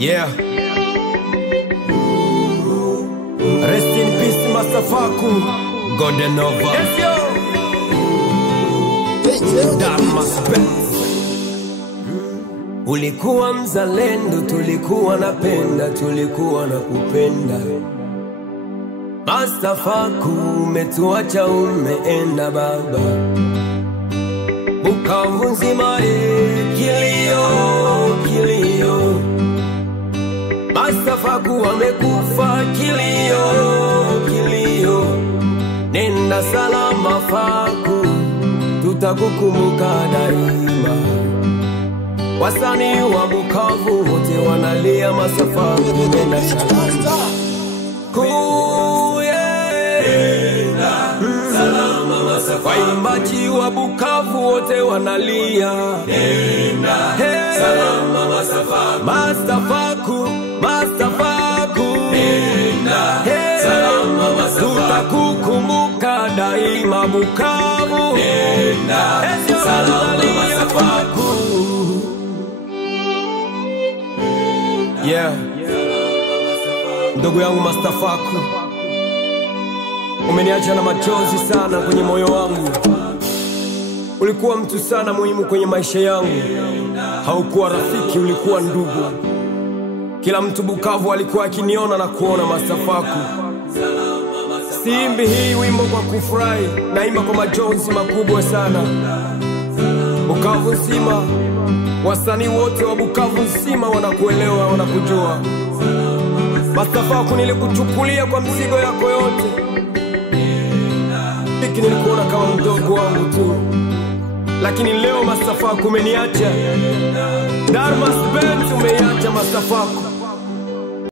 Yeah. Rest in peace, Master Faku. Golden Nova. Yes, yo. That must be. Ulikuwa mzalendo, tulikuwa napenda, tulikuwa na kupenda. Master Faku, umetuacha umeenda baba. Bukavu nzima kilio, kilio. Master Faku amekufa, kilio, kilio. Nenda salama Faku, tutakukumbuka daima. Wasanii wa Bukavu wote wanalia Master Faku, nenda salama. Waimbaji wa Bukavu wote wanalia, nenda salama Master Faku, Master Faku, Master Faku, nenda salama Master Faku, tutakukumbuka daima Bukavu, nenda salama Master Faku. Yeah, ndugu yangu Master Faku, umeniacha na machozi sana kwenye moyo wangu. Ulikuwa mtu sana muhimu kwenye maisha yangu. Haukuwa rafiki, ulikuwa ndugu. Kila mtu Bukavu alikuwa akiniona na kuona Master Faku. Siimbi hii wimbo kwa kufurahi, naimba kwa majonzi makubwa sana. Bukavu nzima, wasanii wote wa Bukavu nzima wanakuelewa, wanakujua. Master Faku, nilikuchukulia kwa mzigo yako yote. Hiki nilikuona kama mdogo wangu tu, lakini leo Master Faku umeniacha. Darmas Benz umeiacha Master Faku.